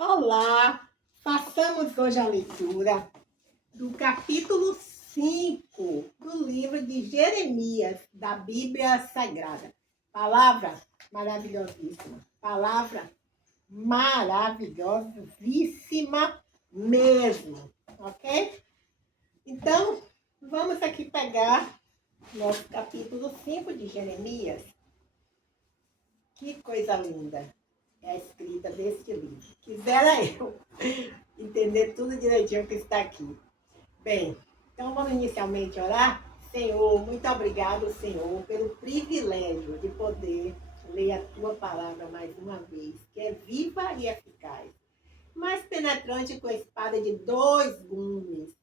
Olá! Façamos hoje a leitura do capítulo 5 do livro de Jeremias, da Bíblia Sagrada. Palavra maravilhosíssima, palavra maravilhosíssima mesmo, ok? Então, vamos aqui pegar nosso capítulo 5 de Jeremias. Que coisa linda é a escrita deste livro. Quisera eu entender tudo direitinho que está aqui. Bem, então vamos inicialmente orar? Senhor, muito obrigado, Senhor, pelo privilégio de poder ler a Tua palavra mais uma vez, que é viva e eficaz, mais penetrante que a espada de dois gumes. O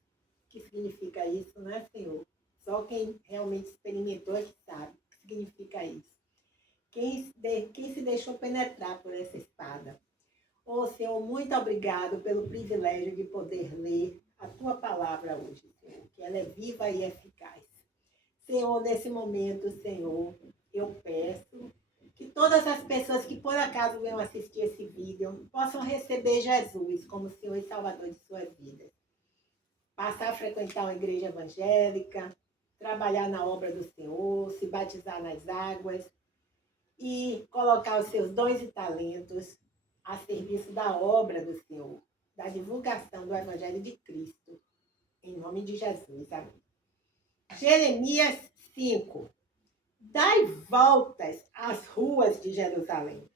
que significa isso, né, Senhor? Só quem realmente experimentou é que sabe o que significa isso. Quem se deixou penetrar por essa espada. Oh, Senhor, muito obrigado pelo privilégio de poder ler a Tua palavra hoje, Senhor, que ela é viva e eficaz. Senhor, nesse momento, Senhor, eu peço que todas as pessoas que por acaso venham assistir esse vídeo possam receber Jesus como Senhor e Salvador de suas vidas. Passar a frequentar uma igreja evangélica, trabalhar na obra do Senhor, se batizar nas águas e colocar os seus dons e talentos a serviço da obra do Senhor, da divulgação do Evangelho de Cristo. Em nome de Jesus, amém. Jeremias 5. Dai voltas às ruas de Jerusalém,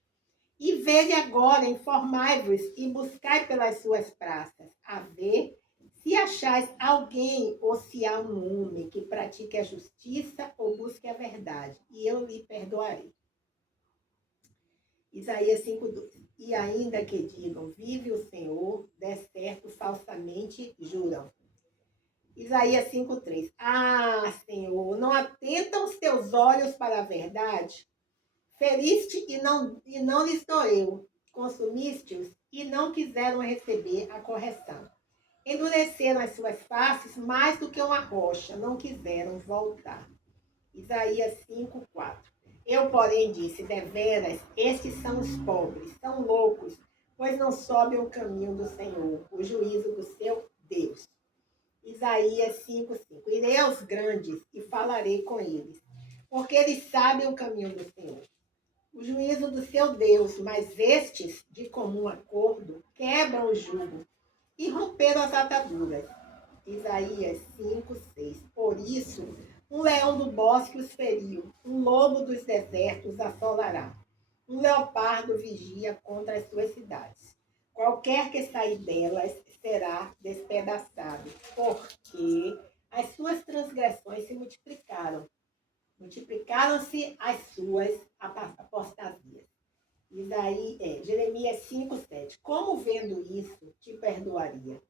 e vede agora, informai-vos e buscai pelas suas praças, a ver se achais alguém ou se há um homem que pratique a justiça ou busque a verdade, e eu lhe perdoarei. Isaías 5:2. E ainda que digam, vive o Senhor, de certo falsamente juram. Isaías 5:3. Ah, Senhor, não atentam os teus olhos para a verdade? Feriste e não lhes doeu. Consumiste-os e não quiseram receber a correção. Endureceram as suas faces mais do que uma rocha, não quiseram voltar. Isaías 5:4. Eu, porém, disse, deveras, estes são os pobres, são loucos, pois não sobem o caminho do Senhor, o juízo do seu Deus. Isaías 5:5. Irei aos grandes e falarei com eles, porque eles sabem o caminho do Senhor, o juízo do seu Deus, mas estes, de comum acordo, quebram o jugo e romperam as ataduras. Isaías 5:6. Por isso, um leão do bosque os feriu, um lobo dos desertos assolará. Um leopardo vigia contra as suas cidades. Qualquer que sair delas será despedaçado, porque as suas transgressões se multiplicaram. Multiplicaram-se as suas apostasias. Jeremias 5:7. Como vendo isso, te perdoaria?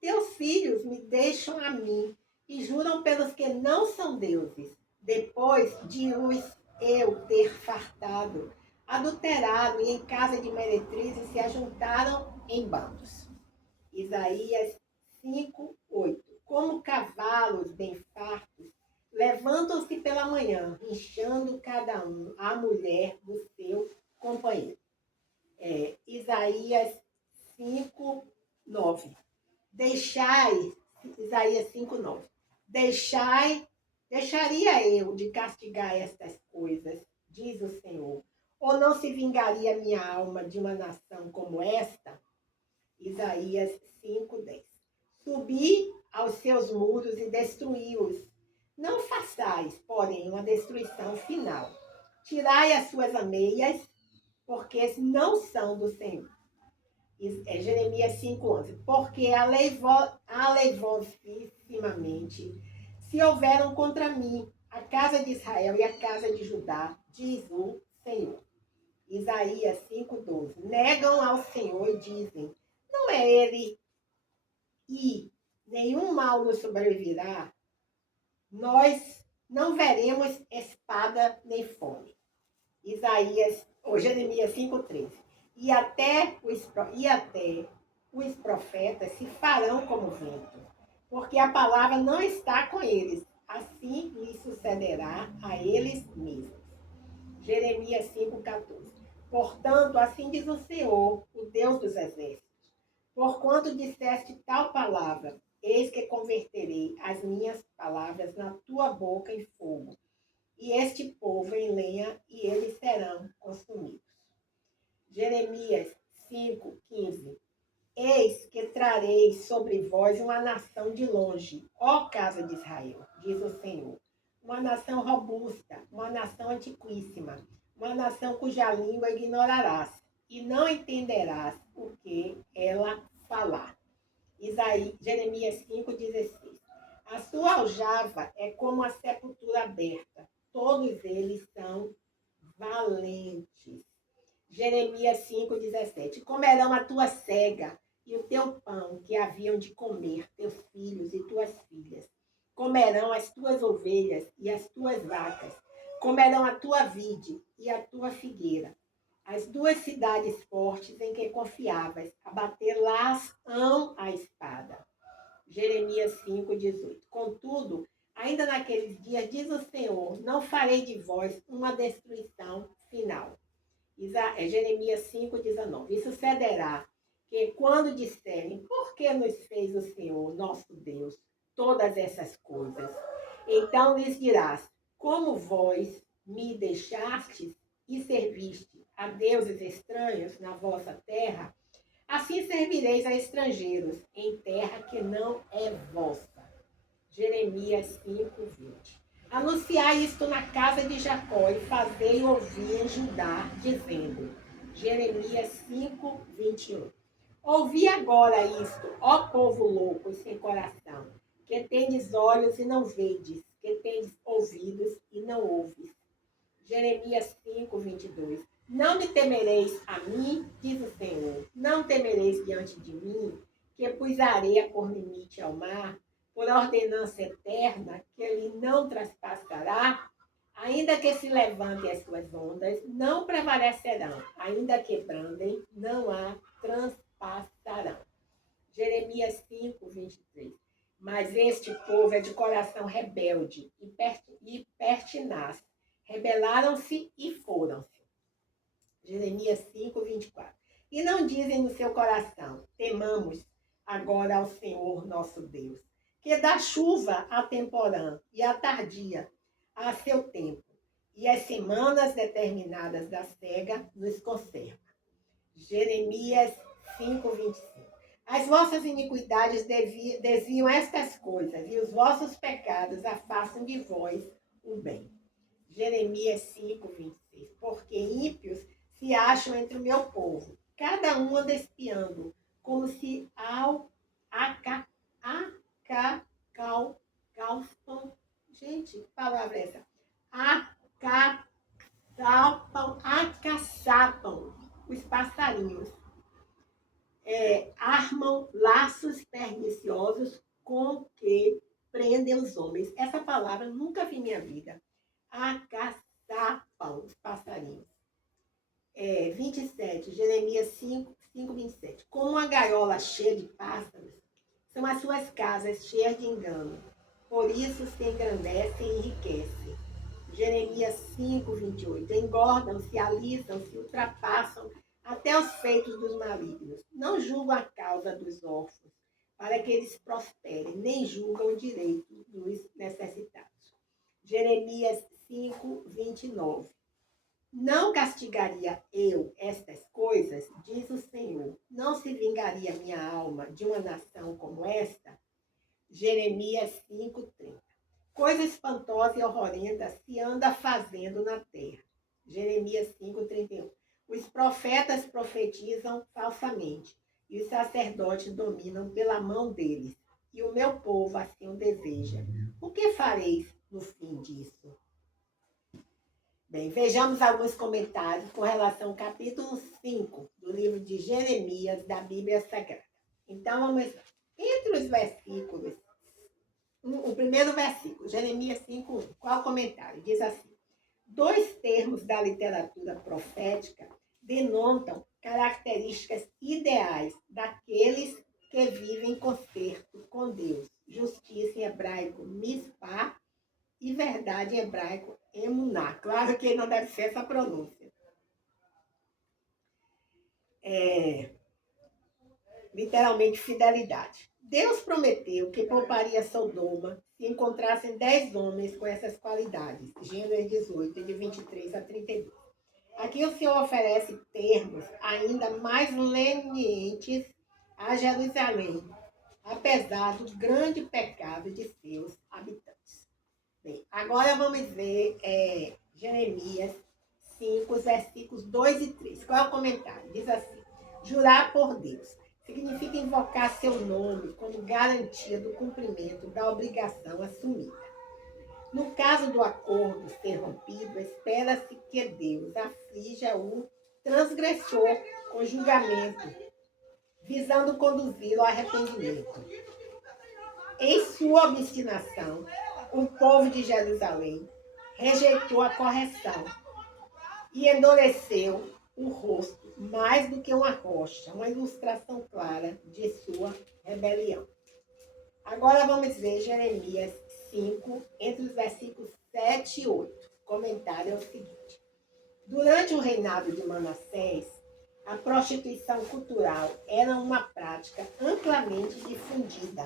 Teus filhos me deixam a mim e juram pelos que não são deuses, depois de os eu ter fartado, adulterado e em casa de meretrizes se ajuntaram em bandos. Isaías 5:8. Como cavalos bem fartos, levantam-se pela manhã, inchando cada um a mulher do seu companheiro. Isaías 5:9. Isaías 5:9. Deixaria eu de castigar estas coisas, diz o Senhor, ou não se vingaria minha alma de uma nação como esta? Isaías 5:10. Subi aos seus muros e destruí-os. Não façais, porém, uma destruição final. Tirai as suas ameias, porque não são do Senhor. Jeremias 5:11. Porque aleivosissimamente se houveram contra mim a casa de Israel e a casa de Judá, diz o Senhor. Isaías 5:12. Negam ao Senhor e dizem, não é ele e nenhum mal nos sobrevirá, nós não veremos espada nem fome. Jeremias 5:13. E até os profetas se farão como vento, porque a palavra não está com eles, assim lhes sucederá a eles mesmos. Jeremias 5:14. Portanto, assim diz o Senhor, o Deus dos exércitos. Porquanto disseste tal palavra, eis que converterei as minhas palavras na tua boca em fogo, e este povo em lenha, e eles serão consumidos. Jeremias 5:15. Eis que trarei sobre vós uma nação de longe, ó casa de Israel, diz o Senhor. Uma nação robusta, uma nação antiquíssima, uma nação cuja língua ignorarás, e não entenderás o que ela falar. Jeremias 5:16. A sua aljava é como a sepultura aberta, todos eles são valentes. Jeremias 5:17. Comerão a tua cega e o teu pão que haviam de comer teus filhos e tuas filhas. Comerão as tuas ovelhas e as tuas vacas. Comerão a tua vide e a tua figueira. As duas cidades fortes em que confiavas, abater-las-ão a espada. Jeremias 5:18. Contudo, ainda naqueles dias, diz o Senhor, não farei de vós uma destruição final. Jeremias 5:19. E sucederá que quando disserem, por que nos fez o Senhor, nosso Deus, todas essas coisas? Então lhes dirás, como vós me deixastes e serviste a deuses estranhos na vossa terra, assim servireis a estrangeiros em terra que não é vossa. Jeremias 5:20. Anunciai isto na casa de Jacó e fazei ouvir em Judá, dizendo, Jeremias 5:21. Ouvi agora isto, ó povo louco e sem coração, que tendes olhos e não vedes, que tendes ouvidos e não ouves. Jeremias 5:22. Não me temereis a mim, diz o Senhor, não temereis diante de mim, que pus a areia por limite ao mar, por ordenança eterna, que ele não traspassará, ainda que se levantem as suas ondas, não prevalecerão, ainda que brandem, não a transpassarão. Jeremias 5:23. Mas este povo é de coração rebelde e pertinaz. Rebelaram-se e foram-se. Jeremias 5:24. E não dizem no seu coração, temamos agora ao Senhor nosso Deus, que dá chuva à temporã e à tardia a seu tempo, e as semanas determinadas da cega nos conserva. Jeremias 5:25. As vossas iniquidades desviam estas coisas, e os vossos pecados afastam de vós o bem. Jeremias 5:26. Porque ímpios se acham entre o meu povo, cada um anda espiando, como se gente, que palavra é essa? Acaçapam os passarinhos. Armam laços perniciosos com que prendem os homens. Essa palavra eu nunca vi em minha vida. Acaçapam os passarinhos. 27, Jeremias 5:27. Como uma gaiola cheia de pássaros, são as suas casas cheias de engano. Por isso se engrandecem e enriquecem. Jeremias 5:28. Engordam-se, alisam-se, ultrapassam até os feitos dos malignos. Não julgam a causa dos órfãos, para que eles prosperem, nem julgam o direito dos necessitados. Jeremias 5:29. Não castigaria eu estas coisas, diz o Senhor. Não se vingaria minha alma de uma nação como esta? Jeremias 5:30. Coisa espantosa e horrorenda se anda fazendo na terra. Jeremias 5:31. Os profetas profetizam falsamente, e os sacerdotes dominam pela mão deles, e o meu povo assim o deseja. O que fareis no fim disso? Bem, vejamos alguns comentários com relação ao capítulo 5 do livro de Jeremias, da Bíblia Sagrada. Então, vamos entre os versículos. O primeiro versículo, Jeremias 5:1. Qual o comentário? Diz assim: 2 termos da literatura profética denotam características ideais daqueles que vivem em concerto com Deus. Justiça em hebraico, mispá, e verdade em hebraico, emuná. Claro que não deve ser essa pronúncia. literalmente fidelidade. Deus prometeu que pouparia Sodoma se encontrassem 10 homens com essas qualidades. Gênesis 18, de 23 a 32. Aqui o Senhor oferece termos ainda mais lenientes a Jerusalém, apesar do grande pecado de seus habitantes. Bem, agora vamos ver Jeremias 5, versículos 2 e 3. Qual é o comentário? Diz assim: jurar por Deus significa invocar seu nome como garantia do cumprimento da obrigação assumida. No caso do acordo ser rompido, espera-se que Deus aflija o transgressor com julgamento, visando conduzi-lo ao arrependimento. Em sua obstinação, o povo de Jerusalém rejeitou a correção e endureceu o rosto mais do que uma rocha, uma ilustração clara de sua rebelião. Agora vamos ver Jeremias 5, entre os versículos 7 e 8. O comentário é o seguinte: durante o reinado de Manassés, a prostituição cultural era uma prática amplamente difundida.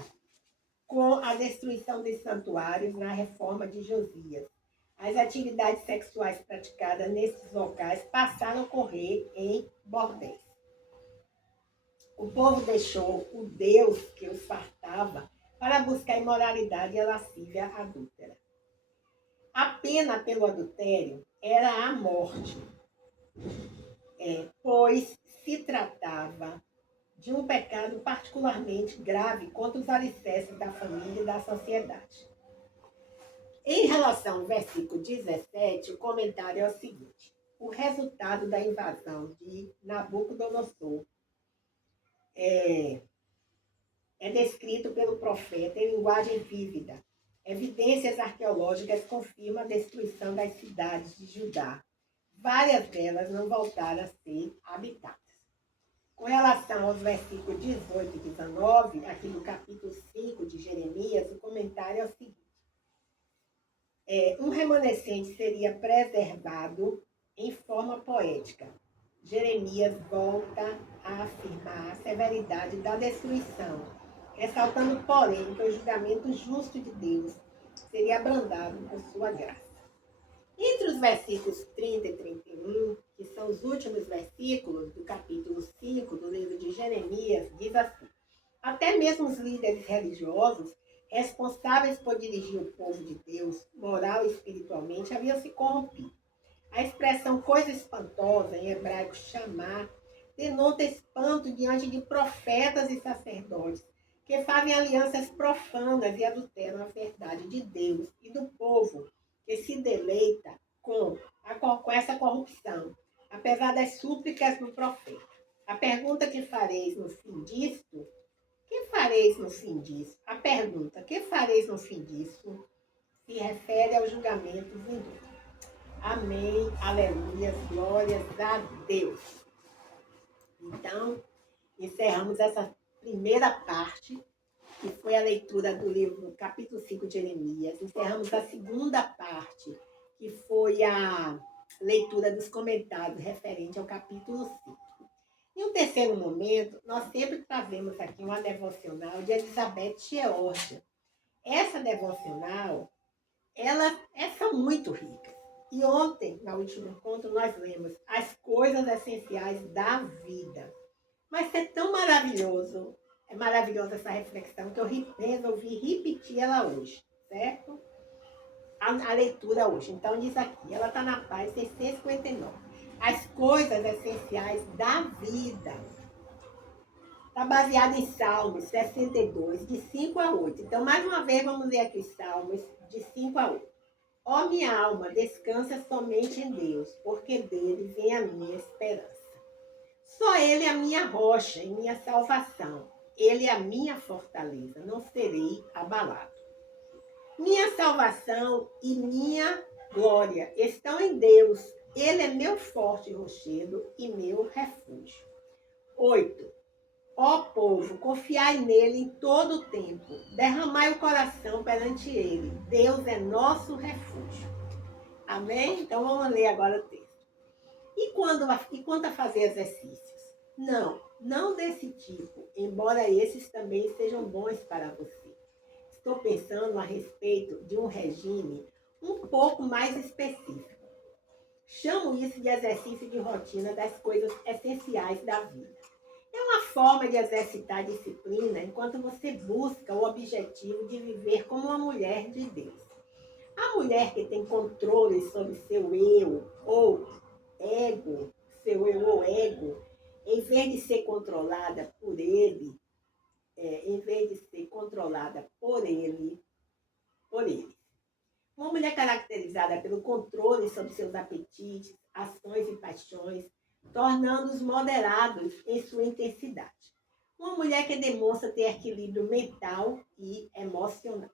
Com a destruição dos santuários na reforma de Josias, as atividades sexuais praticadas nesses locais passaram a ocorrer em bordéis. O povo deixou o Deus que os fartava para buscar imoralidade e lascívia adúltera. A pena pelo adultério era a morte, pois se tratava de um pecado particularmente grave contra os alicerces da família e da sociedade. Em relação ao versículo 17, o comentário é o seguinte: o resultado da invasão de Nabucodonosor é descrito pelo profeta em linguagem vívida. Evidências arqueológicas confirmam a destruição das cidades de Judá. Várias delas não voltaram a ser habitadas. Com relação aos versículos 18 e 19, aqui no capítulo 5 de Jeremias, o comentário é o seguinte: um remanescente seria preservado em forma poética. Jeremias volta a afirmar a severidade da destruição, ressaltando, porém, que o julgamento justo de Deus seria abrandado por sua graça. Entre os versículos 30 e 31, que são os últimos versículos do capítulo 5 do livro de Jeremias, diz assim: até mesmo os líderes religiosos, responsáveis por dirigir o povo de Deus, moral e espiritualmente, haviam se corrompido. A expressão coisa espantosa, em hebraico chamar, denota espanto diante de profetas e sacerdotes que fazem alianças profanas e adulteram a verdade de Deus e do povo que se deleita com essa corrupção, apesar das súplicas do profeta. A pergunta que fareis no fim disto, que fareis no fim disso? A pergunta, que fareis no fim disso, se refere ao julgamento vindouro. Amém, aleluia, glórias a Deus. Então, encerramos essa primeira parte, que foi a leitura do livro capítulo 5 de Jeremias. Encerramos a segunda parte, que foi a leitura dos comentários referente ao capítulo 5. Em um terceiro momento, nós sempre trazemos aqui uma devocional de Elizabeth Georgia. Essa devocional, ela são muito ricas. E ontem, no último encontro, nós lemos as coisas essenciais da vida. Mas é tão maravilhoso, é maravilhosa essa reflexão, que eu resolvi repetir ela hoje, certo? A leitura hoje. Então, diz aqui, ela está na página 659. As coisas essenciais da vida. Está baseado em Salmos 62, de 5 a 8. Então, mais uma vez, vamos ler aqui os Salmos de 5 a 8. Ó minha alma, descansa somente em Deus, porque dele vem a minha esperança. Só ele é a minha rocha e minha salvação. Ele é a minha fortaleza, não serei abalado. Minha salvação e minha glória estão em Deus. Ele é meu forte rochedo e meu refúgio. 8. Ó povo, confiai nele em todo o tempo. Derramai o coração perante ele. Deus é nosso refúgio. Amém? Então vamos ler agora o texto. E quanto a fazer exercícios? Não, não desse tipo, embora esses também sejam bons para você. Estou pensando a respeito de um regime um pouco mais específico. Chamo isso de exercício de rotina das coisas essenciais da vida. É uma forma de exercitar a disciplina enquanto você busca o objetivo de viver como uma mulher de Deus. A mulher que tem controle sobre seu eu ou ego, em vez de ser controlada por ele, em vez de ser controlada por ele. Uma mulher caracterizada pelo controle sobre seus apetites, ações e paixões, tornando-os moderados em sua intensidade. Uma mulher que demonstra ter equilíbrio mental e emocional.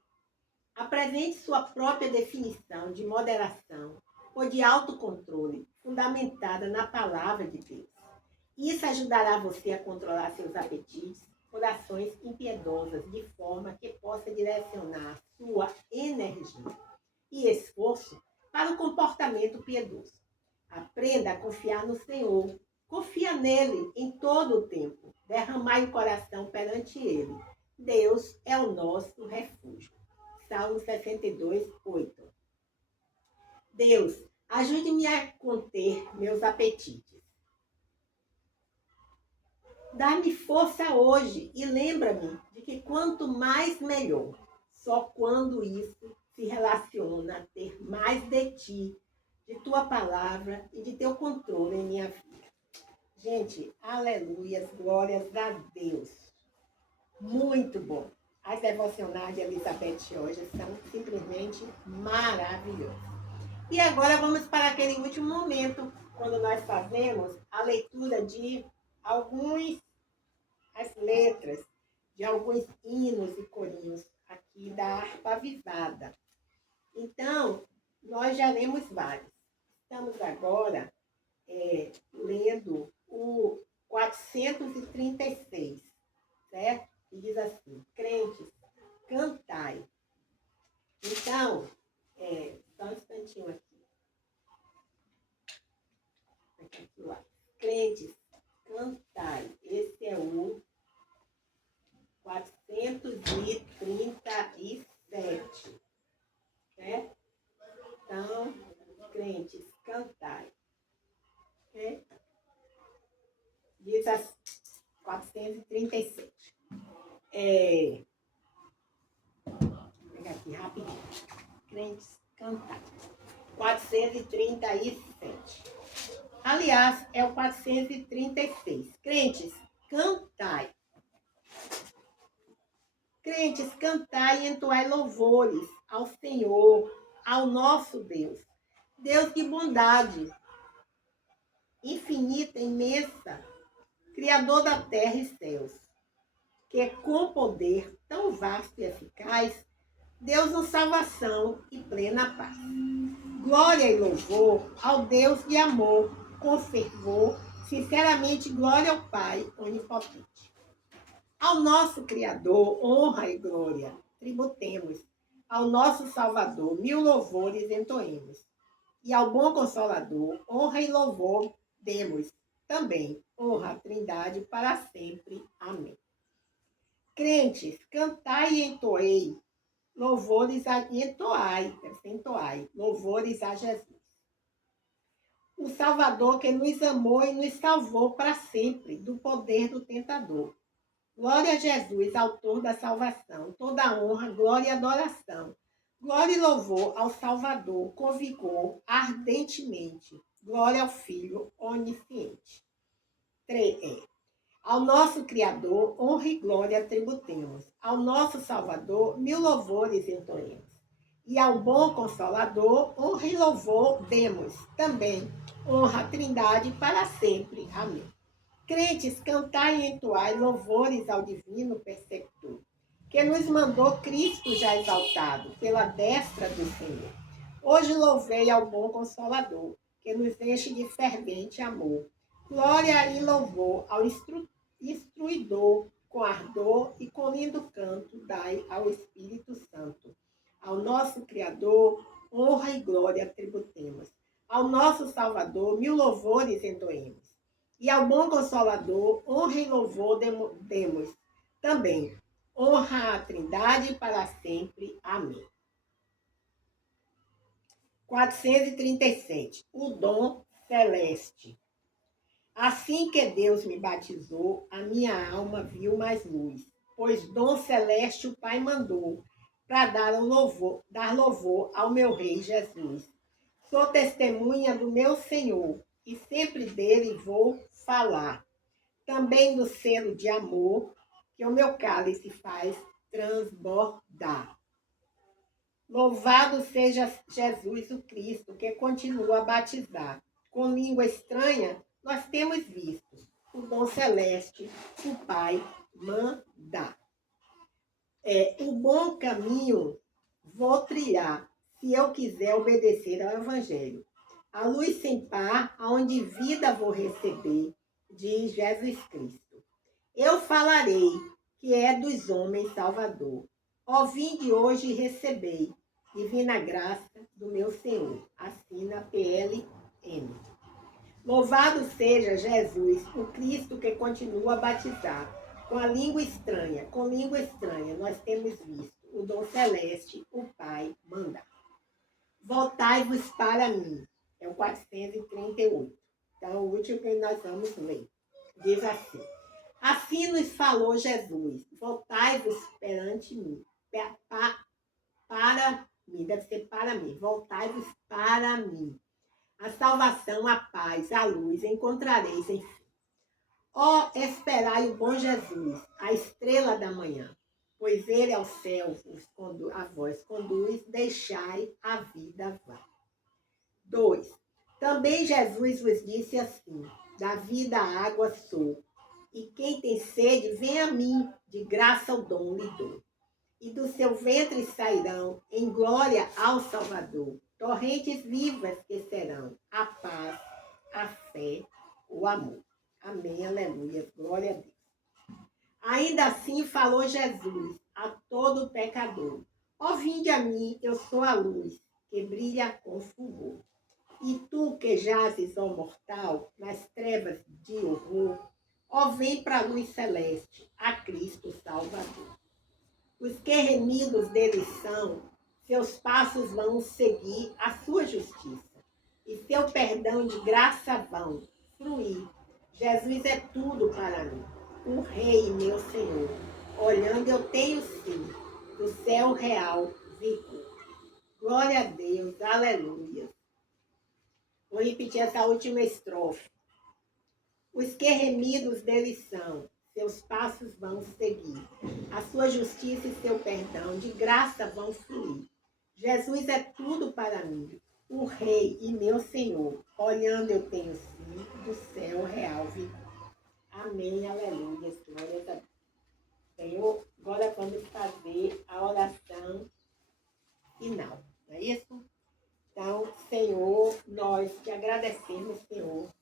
Apresente sua própria definição de moderação ou de autocontrole, fundamentada na palavra de Deus. Isso ajudará você a controlar seus apetites por ações impiedosas, de forma que possa direcionar sua energia e esforço para o comportamento piedoso. Aprenda a confiar no Senhor. Confia nele em todo o tempo. Derramai o coração perante ele. Deus é o nosso refúgio. Salmo 62, 8. Deus, ajude-me a conter meus apetites. Dá-me força hoje e lembra-me de que quanto mais melhor. Só quando isso se relaciona a ter mais de ti, de tua palavra e de teu controle em minha vida. Gente, aleluias, glórias a Deus. Muito bom. As devocionais de Elizabeth hoje são simplesmente maravilhosas. E agora vamos para aquele último momento, quando nós fazemos a leitura de as letras de alguns hinos e corinhos aqui da harpa avivada. Então, nós já lemos vários. Estamos agora lendo o 436, certo? E diz assim: crentes, cantai. Então, só um instantinho aqui. Crentes, cantai. Esse é o 437, certo? Então, crentes, cantai. Okay? Diz as 437. Vou pegar aqui rapidinho. Crentes, cantai. 437. Aliás, é o 436. Crentes, cantai. Crentes, cantai e entoai louvores ao Senhor, ao nosso Deus. Deus de bondade, infinita, imensa, Criador da terra e céus, que com poder tão vasto e eficaz, Deus-nos salvação e plena paz. Glória e louvor ao Deus de amor, com fervor, sinceramente glória ao Pai onipotente. Ao nosso Criador, honra e glória, tributemos. Ao nosso Salvador, mil louvores entoemos. E ao bom Consolador, honra e louvor demos. Também honra a Trindade para sempre. Amém. Crentes, cantai e entoei, louvores a louvores a Jesus. O Salvador que nos amou e nos salvou para sempre do poder do tentador. Glória a Jesus, autor da salvação, toda honra, glória e adoração. Glória e louvor ao Salvador, com vigor, ardentemente. Glória ao Filho, onisciente. 3. Ao nosso Criador, honra e glória tributemos. Ao nosso Salvador, mil louvores entoemos. E ao bom Consolador, honra e louvor demos. Também honra a Trindade para sempre. Amém. Crentes, cantai e entoai louvores ao divino persecutor, que nos mandou Cristo já exaltado pela destra do Senhor. Hoje louvei ao bom Consolador, que nos enche de fervente amor. Glória e louvor ao instruidor, com ardor e com lindo canto dai ao Espírito Santo. Ao nosso Criador, honra e glória tributemos. Ao nosso Salvador, mil louvores entoemos. E ao bom Consolador, honra e louvor demos também. Honra à Trindade para sempre. Amém. 437. O dom celeste. Assim que Deus me batizou, a minha alma viu mais luz, pois dom celeste o Pai mandou, para dar louvor ao meu Rei Jesus. Sou testemunha do meu Senhor, e sempre dele vou falar. Também do selo de amor, que o meu cálice faz transbordar. Louvado seja Jesus o Cristo, que continua a batizar. Com língua estranha, nós temos visto o dom celeste, o Pai manda. O bom caminho vou trilhar, se eu quiser obedecer ao Evangelho. A luz sem par, aonde vida vou receber, diz Jesus Cristo. Eu falarei, que é dos homens Salvador. Ó, vinde hoje e recebei divina graça do meu Senhor. Assina PLM. Louvado seja Jesus, o Cristo que continua a batizar. Com língua estranha, nós temos visto o dom celeste, o Pai mandar. Voltai-vos para mim. É o 438. Então, o último que nós vamos ler. Diz assim. Assim nos falou Jesus. Voltai-vos perante mim. Para mim. Deve ser para mim. Voltai-vos para mim. A salvação, a paz, a luz encontrareis, enfim. Ó, esperai o bom Jesus, a estrela da manhã, pois ele ao céu a vós conduz, deixai a vida vã. 2. Também Jesus vos disse assim, da vida a água sou, e quem tem sede, vem a mim, de graça o dom lhe dou. E do seu ventre sairão, em glória ao Salvador, torrentes vivas que serão a paz, a fé, o amor. Amém, aleluia, glória a Deus. Ainda assim falou Jesus a todo pecador. Ó, vinde a mim, eu sou a luz, que brilha com fulgor. E tu que jazes, ó mortal, nas trevas de horror, ó, vem para a luz celeste, a Cristo Salvador. Os que remidos dele são, seus passos vão seguir a sua justiça, e seu perdão de graça vão fluir. Jesus é tudo para mim, o Rei meu Senhor. Olhando eu tenho sim, do céu real vigor. Glória a Deus, aleluia. Vou repetir essa última estrofe. Os que remidos dele são, seus passos vão seguir. A sua justiça e seu perdão de graça vão fluir. Jesus é tudo para mim, o Rei e meu Senhor. Olhando eu tenho sim, do céu real vigor. Amém, aleluia, glória a Deus. Senhor, agora vamos fazer a oração final, não é isso? Então, Senhor, nós te agradecemos, Senhor,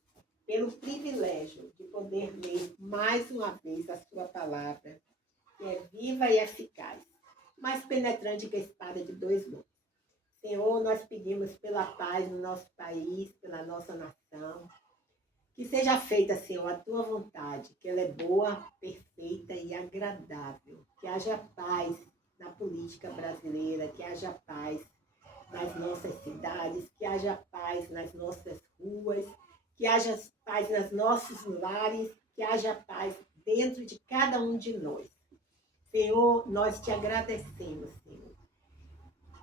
pelo privilégio de poder ler mais uma vez a sua palavra, que é viva e eficaz, mais penetrante que a espada de dois gumes. Senhor, nós pedimos pela paz no nosso país, pela nossa nação, que seja feita, Senhor, a tua vontade, que ela é boa, perfeita e agradável. Que haja paz na política brasileira, que haja paz nas nossas cidades, que haja paz nas nossas ruas, que haja paz nos nossos lares, que haja paz dentro de cada um de nós. Senhor, nós te agradecemos, Senhor,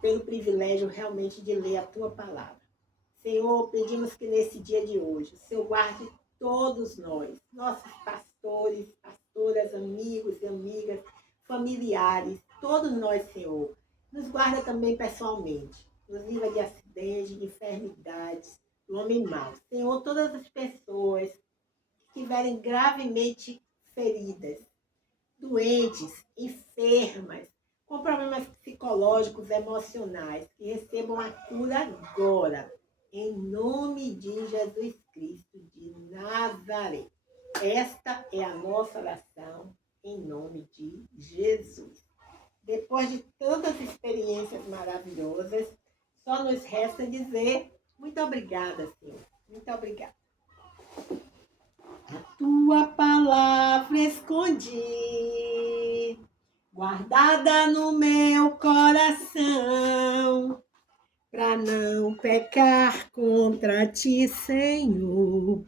pelo privilégio realmente de ler a tua palavra. Senhor, pedimos que nesse dia de hoje, o Senhor guarde todos nós, nossos pastores, pastoras, amigos e amigas, familiares, todos nós, Senhor. Nos guarda também pessoalmente, nos livra de acidentes, de enfermidades, do homem mau. Senhor, todas as pessoas que estiverem gravemente feridas, doentes, enfermas, com problemas psicológicos, emocionais, que recebam a cura agora, em nome de Jesus Cristo de Nazaré. Esta é a nossa oração, em nome de Jesus. Depois de tantas experiências maravilhosas, só nos resta dizer muito obrigada, Senhor. Muito obrigada. escondi, guardada no meu coração, para não pecar contra ti, Senhor.